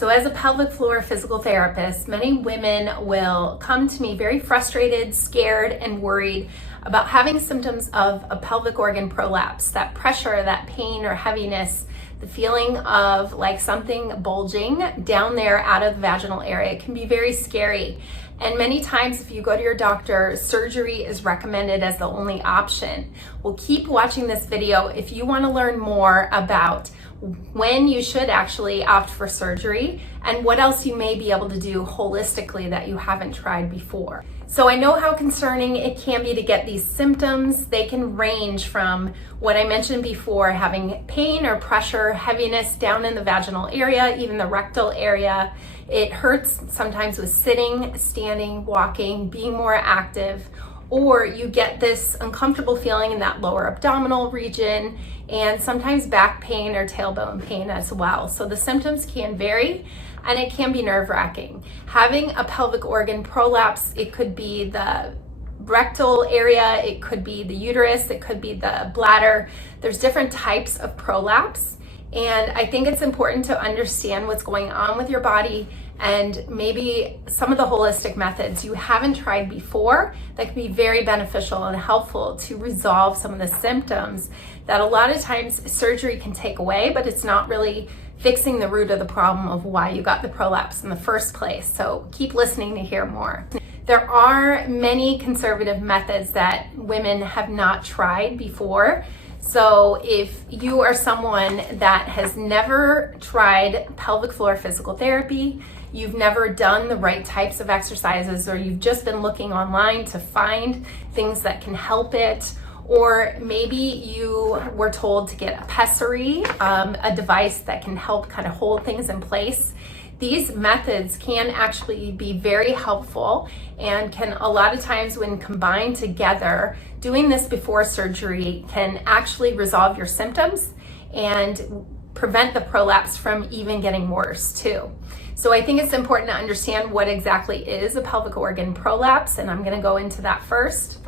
So as a pelvic floor physical therapist, many women will come to me very frustrated, scared, and worried about having symptoms of a pelvic organ prolapse, that pressure, that pain or heaviness, the feeling of like something bulging down there out of the vaginal area. It can be very scary. And many times if you go to your doctor, surgery is recommended as the only option. Well, keep watching this video if you want to learn more about when you should actually opt for surgery and what else you may be able to do holistically that you haven't tried before. So I know how concerning it can be to get these symptoms. They can range from what I mentioned before, having pain or pressure, heaviness down in the vaginal area, even the rectal area. It hurts sometimes with sitting, standing, walking, being more active, or you get this uncomfortable feeling in that lower abdominal region, and sometimes back pain or tailbone pain as well. So the symptoms can vary and it can be nerve-wracking. Having a pelvic organ prolapse, it could be the rectal area, it could be the uterus, it could be the bladder. There's different types of prolapse, and I think it's important to understand what's going on with your body and maybe some of the holistic methods you haven't tried before that can be very beneficial and helpful to resolve some of the symptoms that a lot of times surgery can take away, but it's not really fixing the root of the problem of why you got the prolapse in the first place. So keep listening to hear more. There are many conservative methods that women have not tried before. So if you are someone that has never tried pelvic floor physical therapy, you've never done the right types of exercises, or you've just been looking online to find things that can help it, or maybe you were told to get a Pessary, a device that can help kind of hold things in place. These methods can actually be very helpful and can a lot of times when combined together, doing this before surgery can actually resolve your symptoms and prevent the prolapse from even getting worse too. So I think it's important to understand what exactly is a pelvic organ prolapse, and I'm gonna go into that first.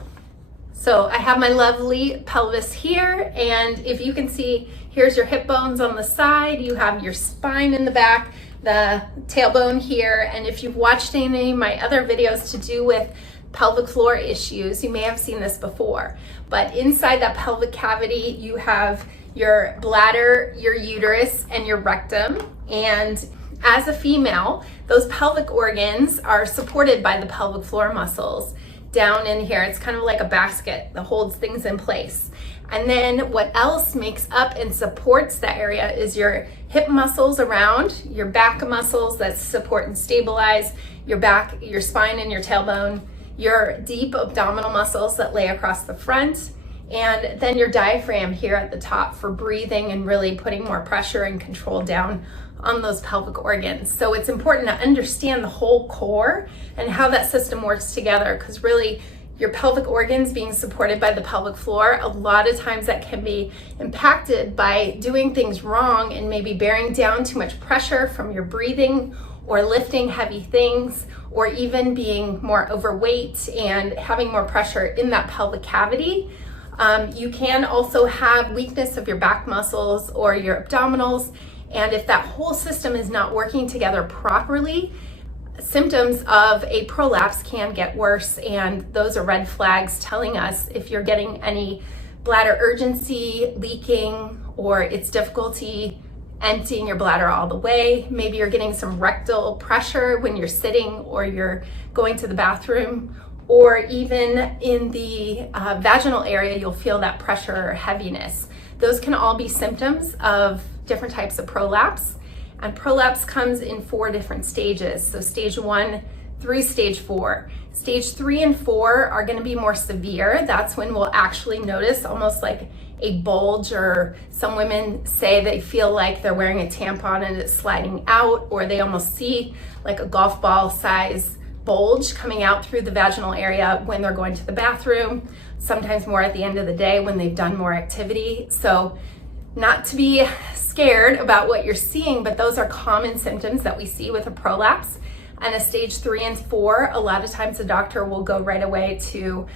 So I have my lovely pelvis here, and if you can see, here's your hip bones on the side, you have your spine in the back, the tailbone here, and if you've watched any of my other videos to do with pelvic floor issues, you may have seen this before. But inside that pelvic cavity, you have your bladder, your uterus, and your rectum. And as a female, those pelvic organs are supported by the pelvic floor muscles down in here. It's kind of like a basket that holds things in place. And then what else makes up and supports that area is your hip muscles around, your back muscles that support and stabilize your back, your spine, and your tailbone, your deep abdominal muscles that lay across the front, and then your diaphragm here at the top for breathing and really putting more pressure and control down on those pelvic organs. So it's important to understand the whole core and how that system works together, because really your pelvic organs being supported by the pelvic floor, a lot of times that can be impacted by doing things wrong and maybe bearing down too much pressure from your breathing or lifting heavy things, or even being more overweight and having more pressure in that pelvic cavity. You can also have weakness of your back muscles or your abdominals, and if that whole system is not working together properly, symptoms of a prolapse can get worse, and those are red flags telling us if you're getting any bladder urgency, leaking, or it's difficulty emptying your bladder all the way. Maybe you're getting some rectal pressure when you're sitting or you're going to the bathroom, or even in the vaginal area, you'll feel that pressure or heaviness. Those can all be symptoms of different types of prolapse. And prolapse comes in 4 different stages. So stage 1 through stage 4. Stage 3 and 4 are gonna be more severe. That's when we'll actually notice almost like a bulge, or some women say they feel like they're wearing a tampon and it's sliding out, or they almost see like a golf ball size bulge coming out through the vaginal area when they're going to the bathroom, sometimes more at the end of the day when they've done more activity. So not to be scared about what you're seeing, but those are common symptoms that we see with a prolapse. And a stage 3 and 4, a lot of times the doctor will go right away to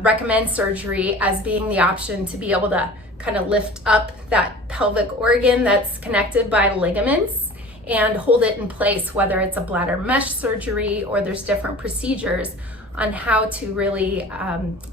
recommend surgery as being the option to be able to kind of lift up that pelvic organ that's connected by ligaments and hold it in place, whether it's a bladder mesh surgery or there's different procedures on how to really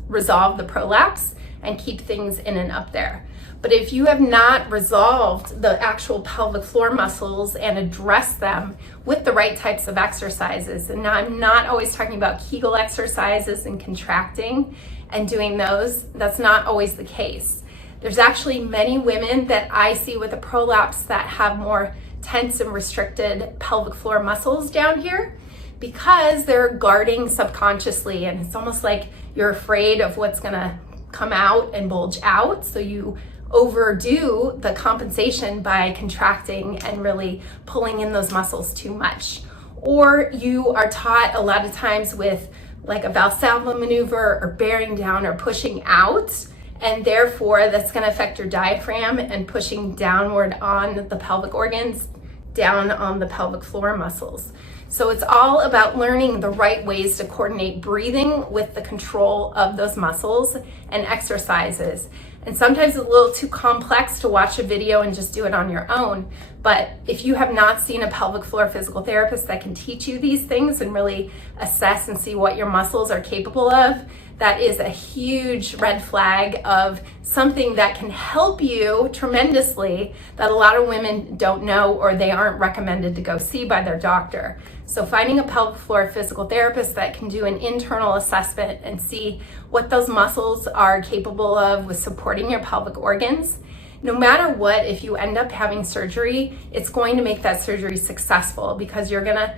resolve the prolapse and keep things in and up there. But if you have not resolved the actual pelvic floor muscles and addressed them with the right types of exercises, and now I'm not always talking about Kegel exercises and contracting and doing those, that's not always the case. There's actually many women that I see with a prolapse that have more tense and restricted pelvic floor muscles down here because they're guarding subconsciously, and it's almost like you're afraid of what's gonna come out and bulge out, so you overdo the compensation by contracting and really pulling in those muscles too much. Or you are taught a lot of times with like a Valsalva maneuver or bearing down or pushing out, and therefore that's going to affect your diaphragm and pushing downward on the pelvic organs, down on the pelvic floor muscles. So it's all about learning the right ways to coordinate breathing with the control of those muscles and exercises. And sometimes it's a little too complex to watch a video and just do it on your own. But if you have not seen a pelvic floor physical therapist that can teach you these things and really assess and see what your muscles are capable of, that is a huge red flag of something that can help you tremendously that a lot of women don't know or they aren't recommended to go see by their doctor. So finding a pelvic floor physical therapist that can do an internal assessment and see what those muscles are capable of with supporting your pelvic organs. No matter what, if you end up having surgery, it's going to make that surgery successful because you're gonna,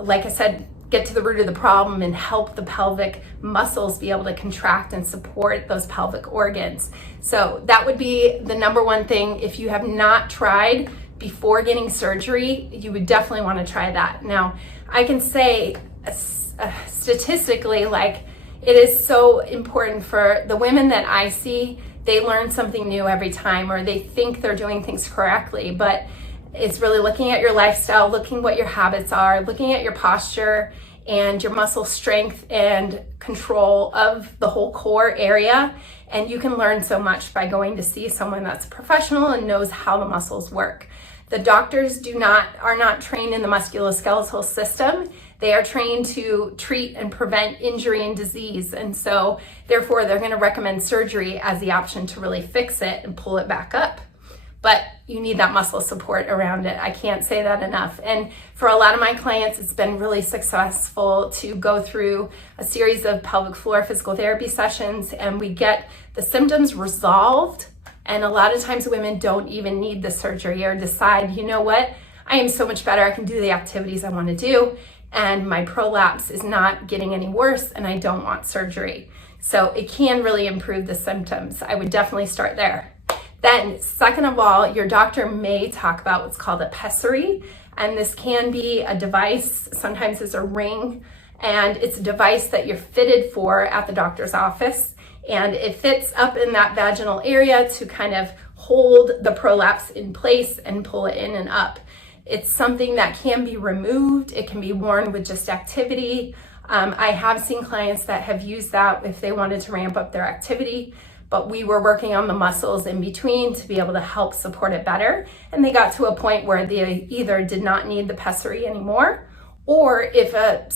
like I said, get to the root of the problem and help the pelvic muscles be able to contract and support those pelvic organs. So that would be the number one thing. If you have not tried before getting surgery, you would definitely want to try that. Now, I can say statistically, like, it is so important for the women that I see. They learn something new every time, or they think they're doing things correctly, but it's really looking at your lifestyle, looking what your habits are, looking at your posture and your muscle strength and control of the whole core area. And you can learn so much by going to see someone that's a professional and knows how the muscles work. The doctors are not trained in the musculoskeletal system. They are trained to treat and prevent injury and disease. And so therefore they're going to recommend surgery as the option to really fix it and pull it back up. But you need that muscle support around it. I can't say that enough. And for a lot of my clients, it's been really successful to go through a series of pelvic floor physical therapy sessions, and we get the symptoms resolved. And a lot of times women don't even need the surgery or decide, you know what, I am so much better. I can do the activities I want to do, and my prolapse is not getting any worse, and I don't want surgery. So it can really improve the symptoms. I would definitely start there. Then, second of all, your doctor may talk about what's called a Pessary, and this can be a device. Sometimes it's a ring, and it's a device that you're fitted for at the doctor's office, and it fits up in that vaginal area to kind of hold the prolapse in place and pull it in and up. It's something that can be removed. It can be worn with just activity. I have seen clients that have used that if they wanted to ramp up their activity, but we were working on the muscles in between to be able to help support it better. And they got to a point where they either did not need the Pessary anymore, or if a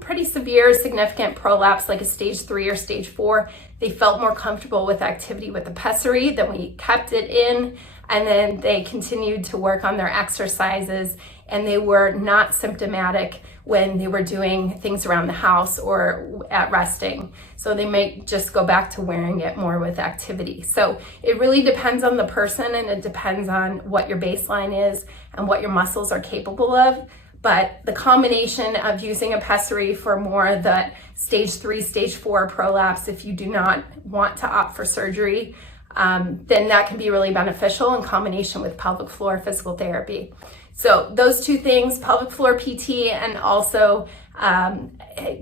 pretty severe, significant prolapse, like a stage 3 or stage 4, they felt more comfortable with activity with the Pessary, then we kept it in, and then they continued to work on their exercises, and they were not symptomatic when they were doing things around the house or at resting. So they may just go back to wearing it more with activity. So it really depends on the person, and it depends on what your baseline is and what your muscles are capable of. But the combination of using a Pessary for more the stage 3, stage 4 prolapse, if you do not want to opt for surgery, then that can be really beneficial in combination with pelvic floor physical therapy. So those two things, pelvic floor PT and also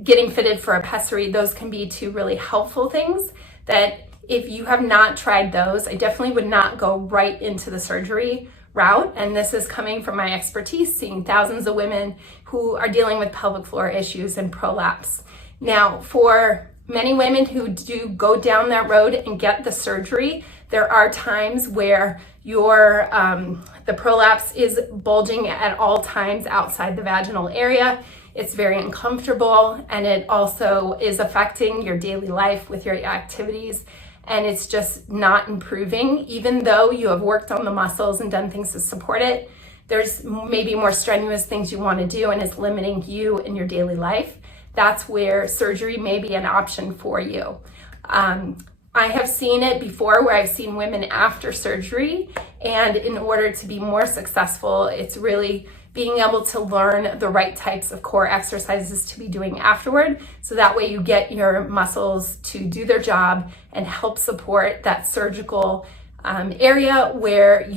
getting fitted for a Pessary, those can be two really helpful things that if you have not tried those, I definitely would not go right into the surgery route. And this is coming from my expertise, seeing thousands of women who are dealing with pelvic floor issues and prolapse. Now, for many women who do go down that road and get the surgery, there are times where the prolapse is bulging at all times outside the vaginal area. It's very uncomfortable, and it also is affecting your daily life with your activities, and it's just not improving. Even though you have worked on the muscles and done things to support it, there's maybe more strenuous things you want to do and it's limiting you in your daily life. That's where surgery may be an option for you. I have seen it before where I've seen women after surgery, and in order to be more successful, it's really being able to learn the right types of core exercises to be doing afterward, so that way you get your muscles to do their job and help support that surgical area where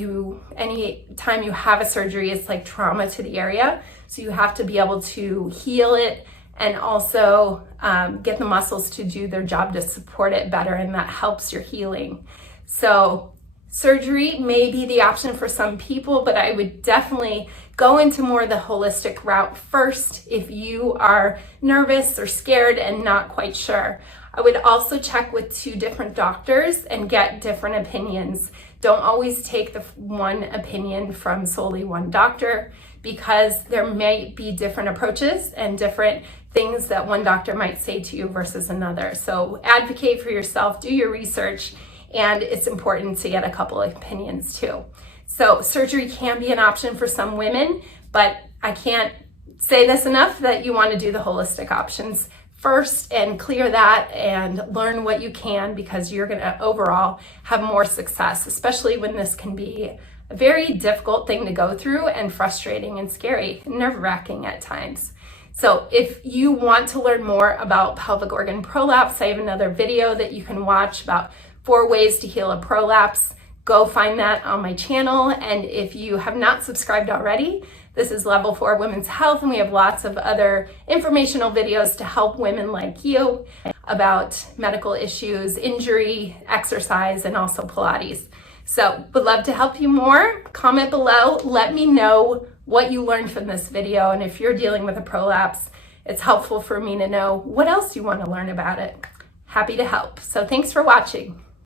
any time you have a surgery, it's like trauma to the area. So you have to be able to heal it and also get the muscles to do their job to support it better, and that helps your healing. So surgery may be the option for some people, but I would definitely go into more the holistic route first if you are nervous or scared and not quite sure. I would also check with 2 different doctors and get different opinions. Don't always take the one opinion from solely one doctor, because there may be different approaches and different things that one doctor might say to you versus another. So advocate for yourself, do your research, and it's important to get a couple of opinions too. So surgery can be an option for some women, but I can't say this enough that you want to do the holistic options first and clear that and learn what you can, because you're going to overall have more success, especially when this can be a very difficult thing to go through and frustrating and scary and nerve-wracking at times. So if you want to learn more about pelvic organ prolapse, I have another video that you can watch about 4 ways to heal a prolapse. Go find that on my channel. And if you have not subscribed already, this is Level 4 Women's Health, and we have lots of other informational videos to help women like you about medical issues, injury, exercise, and also Pilates. So would love to help you more. Comment below, let me know what you learned from this video, and if you're dealing with a prolapse, it's helpful for me to know what else you want to learn about it. Happy to help. So thanks for watching.